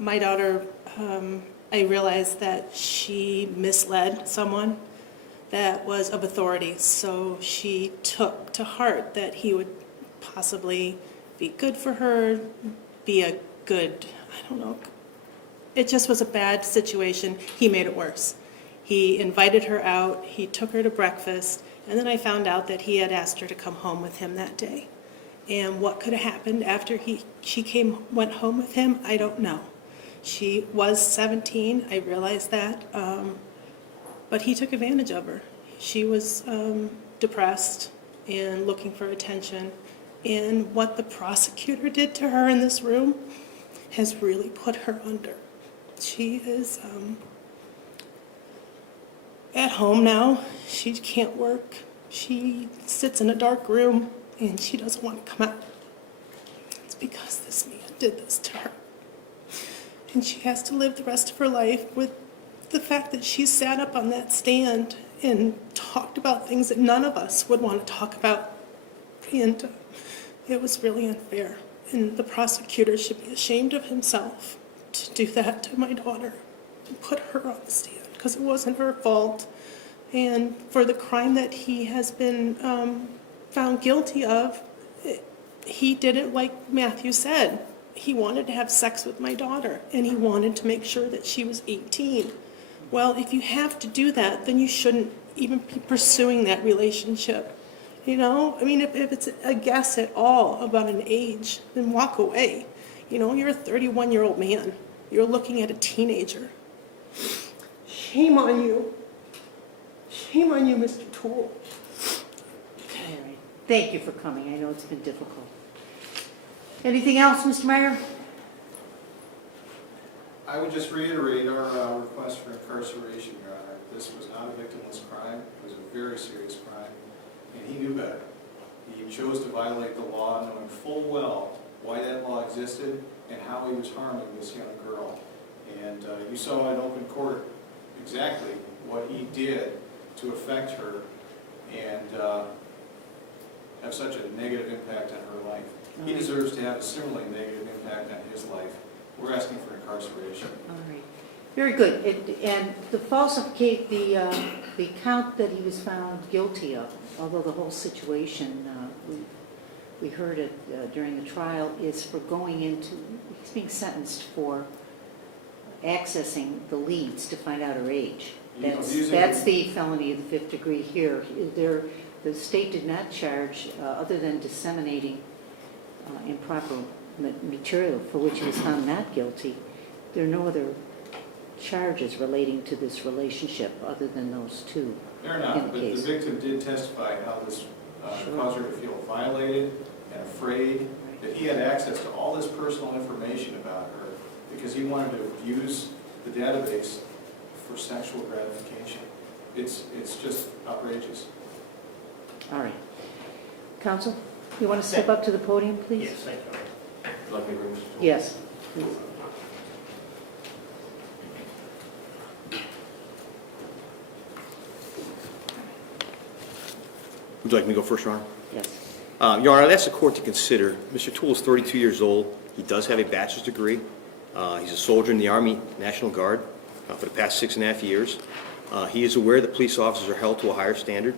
My daughter, I realized that she misled someone that was of authority, so she took to heart that he would possibly be good for her, be a good, I don't know, it just was a bad situation. He made it worse. He invited her out, he took her to breakfast, and then I found out that he had asked her to come home with him that day. And what could have happened after she went home with him, I don't know. She was 17, I realized that, but he took advantage of her. She was depressed and looking for attention, and what the prosecutor did to her in this room has really put her under. She is at home now. She can't work. She sits in a dark room and she doesn't want to come out. It's because this man did this to her. And she has to live the rest of her life with the fact that she sat up on that stand and talked about things that none of us would want to talk about. And it was really unfair. And the prosecutor should be ashamed of himself to do that to my daughter and put her on the stand, because it wasn't her fault. And for the crime that he has been found guilty of, he did it like Matthew said. He wanted to have sex with my daughter, and he wanted to make sure that she was 18. Well, if you have to do that, then you shouldn't even be pursuing that relationship. You know, I mean, if it's a guess at all about an age, then walk away. You know, you're a 31-year-old man. You're looking at a teenager. Shame on you. Shame on you, Mr. Toole. All right. Thank you for coming. I know it's been difficult. Anything else, Mr. Meyer? I would just reiterate our request for incarceration, Your Honor. This was not a victimless crime. It was a very serious crime, and he knew better. He chose to violate the law, knowing full well why that law existed and how he was harming this young girl. And you saw in open court exactly what he did to affect her and have such a negative impact on her life. He deserves to have a similarly negative impact on his life. We're asking for incarceration. All right. Very good. And the falsificate, the count that he was found guilty of, although the whole situation, we heard it during the trial, is for going into, he's being sentenced for accessing the leads to find out her age. That's the felony of the 5th degree here. The state did not charge, other than disseminating improper material for which he was found not guilty. There are no other charges relating to this relationship other than those two. They're not, but the victim did testify how this caused her to feel violated and afraid, that he had access to all this personal information about her because he wanted to use the database for sexual gratification. It's just outrageous. All right. Counsel, you want to step up to the podium, please? Yes, thank you. Would you like me to bring Mr. Toole? Yes, please. Would you like me to go first, Your Honor? Yes. Your Honor, I'd ask the court to consider, Mr. Toole is 32 years old. He does have a bachelor's degree. He's a soldier in the Army National Guard for the past 6.5 years. He is aware that police officers are held to a higher standard.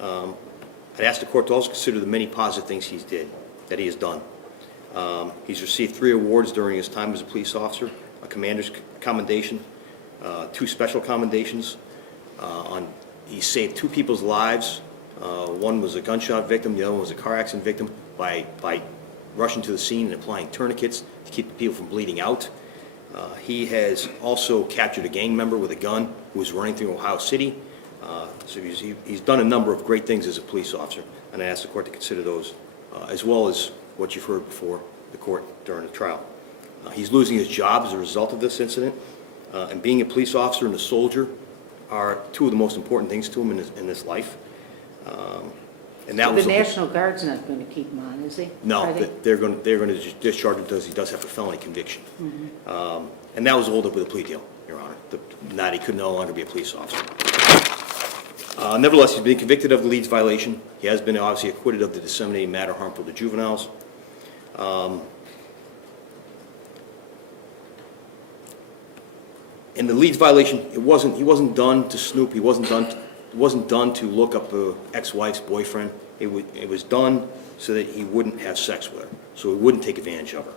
I'd ask the court to also consider the many positive things that he has done. He's received 3 awards during his time as a police officer, a commander's commendation, 2 special commendations. He saved 2 people's lives. One was a gunshot victim, the other one was a car accident victim, by rushing to the scene and applying tourniquets to keep the people from bleeding out. He has also captured a gang member with a gun who was running through Ohio City. So he's done a number of great things as a police officer, and I ask the court to consider those, as well as what you've heard before the court during the trial. He's losing his job as a result of this incident, and being a police officer and a soldier are 2 of the most important things to him in his life. And that So was the National Guard's not going to keep him on, is he? No, they're going to discharge him because he does have a felony conviction. And that was hold up with a plea deal, Your Honor. That he could no longer be a police officer. Nevertheless, he's been convicted of the Leeds violation. He has been obviously acquitted of the disseminating matter harmful to juveniles. And the Leeds violation, he wasn't done to snoop, he wasn't done to look up the ex-wife's boyfriend. It was done so that he wouldn't have sex with her, so he wouldn't take advantage of her.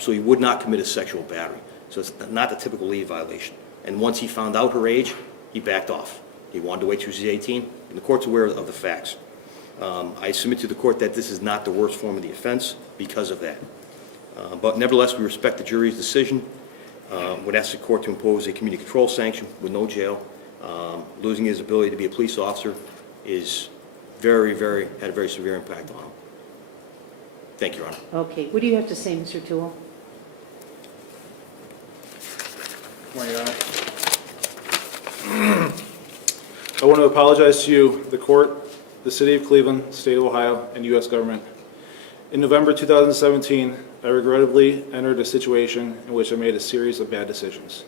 So he would not commit a sexual battery. So it's not the typical Leeds violation. And once he found out her age, he backed off. He wanted to wait till she was 18, and the court's aware of the facts. I submit to the court that this is not the worst form of the offense because of that. But nevertheless, we respect the jury's decision. Would ask the court to impose a community control sanction with no jail. Losing his ability to be a police officer is had a very severe impact on him. Thank you, Your Honor. Okay, what do you have to say, Mr. Toole? Good morning, Your Honor. I want to apologize to you, the court, the City of Cleveland, State of Ohio, and U.S. government. In November 2017, I regrettably entered a situation in which I made a series of bad decisions.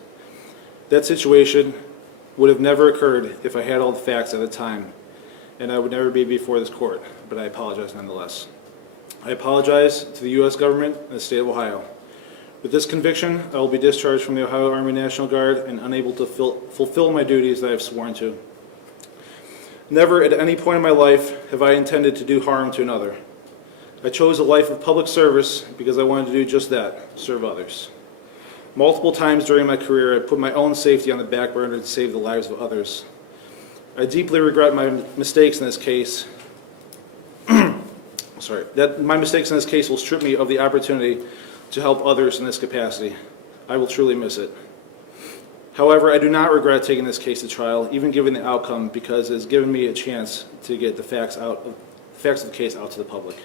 That situation would have never occurred if I had all the facts at the time, and I would never be before this court, but I apologize nonetheless. I apologize to the U.S. government and the State of Ohio. With this conviction, I will be discharged from the Ohio Army National Guard and unable to fulfill my duties that I have sworn to. Never at any point in my life have I intended to do harm to another. I chose a life of public service because I wanted to do just that, serve others. Multiple times during my career, I put my own safety on the back burner to save the lives of others. I deeply regret my mistakes in this case. My mistakes in this case will strip me of the opportunity to help others in this capacity. I will truly miss it. However, I do not regret taking this case to trial, even given the outcome, because it has given me a chance to get the facts of the case out to the public.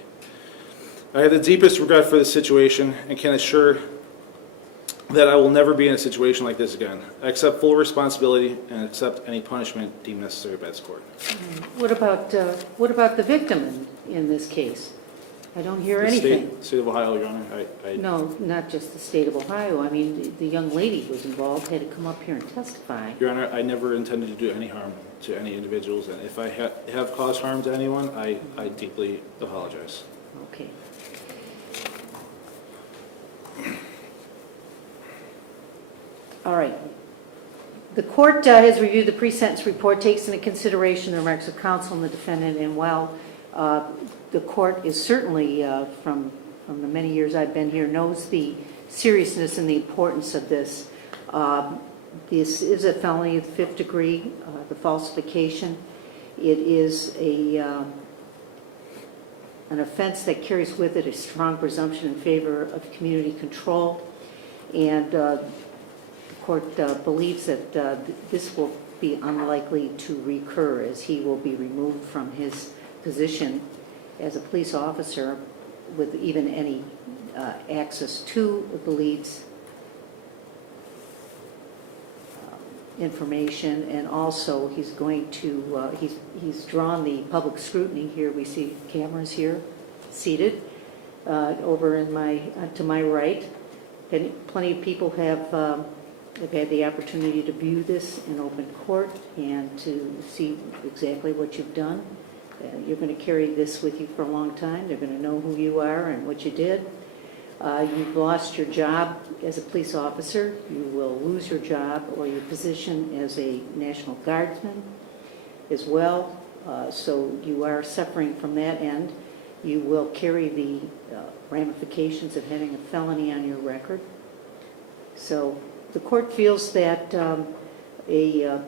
I have the deepest regret for this situation and can assure that I will never be in a situation like this again. I accept full responsibility and accept any punishment deemed necessary by this court. What about the victim in this case? I don't hear anything. State of Ohio, Your Honor. No, not just the state of Ohio. I mean, the young lady who was involved had to come up here and testify. Your Honor, I never intended to do any harm to any individuals, and if I have caused harm to anyone, I deeply apologize. Okay. All right. The court has reviewed the pre-sentence report, takes into consideration the remarks of counsel and the defendant, and while the court is certainly, from the many years I've been here, knows the seriousness and the importance of this. This is a felony of the 5th degree, the falsification. It is an offense that carries with it a strong presumption in favor of community control, and the court believes that this will be unlikely to recur, as he will be removed from his position as a police officer with even any access to the Leeds information, and also he's going to he's drawn the public scrutiny here. We see cameras here seated over in to my right, and plenty of people have had the opportunity to view this in open court and to see exactly what you've done. You're going to carry this with you for a long time. They're going to know who you are and what you did. You've lost your job as a police officer. You will lose your job or your position as a National Guardsman as well. So you are suffering from that end. You will carry the ramifications of having a felony on your record. So the court feels that a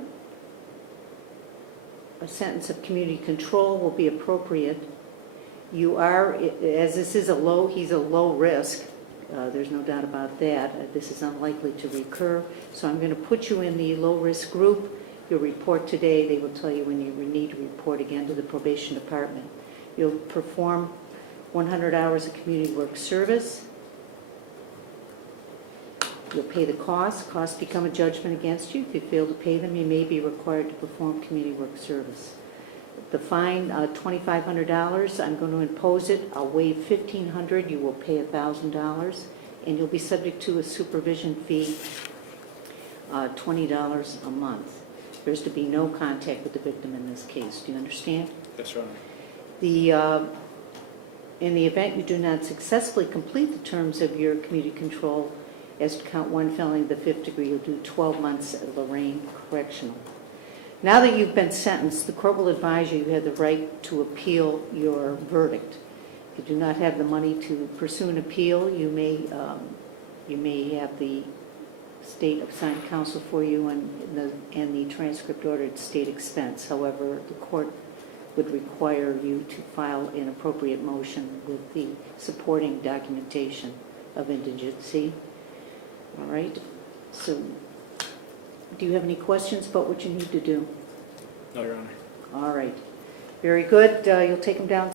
sentence of community control will be appropriate. You are, as this is he's a low risk, there's no doubt about that. This is unlikely to recur. So I'm going to put you in the low risk group. You'll report today. They will tell you when you need to report again to the probation department. You'll perform 100 hours of community work service. You'll pay the costs. Costs become a judgment against you. If you fail to pay them, you may be required to perform community work service. The fine, $2,500, I'm going to impose it. I'll waive $1,500. You will pay $1,000, and you'll be subject to a supervision fee, $20 a month. There's to be no contact with the victim in this case. Do you understand? Yes, Your Honor. In the event you do not successfully complete the terms of your community control, As to count 1 felony, the 5th degree, you'll do 12 months at Lorraine Correctional. Now that you've been sentenced, the court will advise you have the right to appeal your verdict. If you do not have the money to pursue an appeal, you may have the state assign counsel for you and the transcript ordered state expense. However, the court would require you to file an appropriate motion with the supporting documentation of indigency. All right, so do you have any questions about what you need to do? No, Your Honor. All right, very good. You'll take them down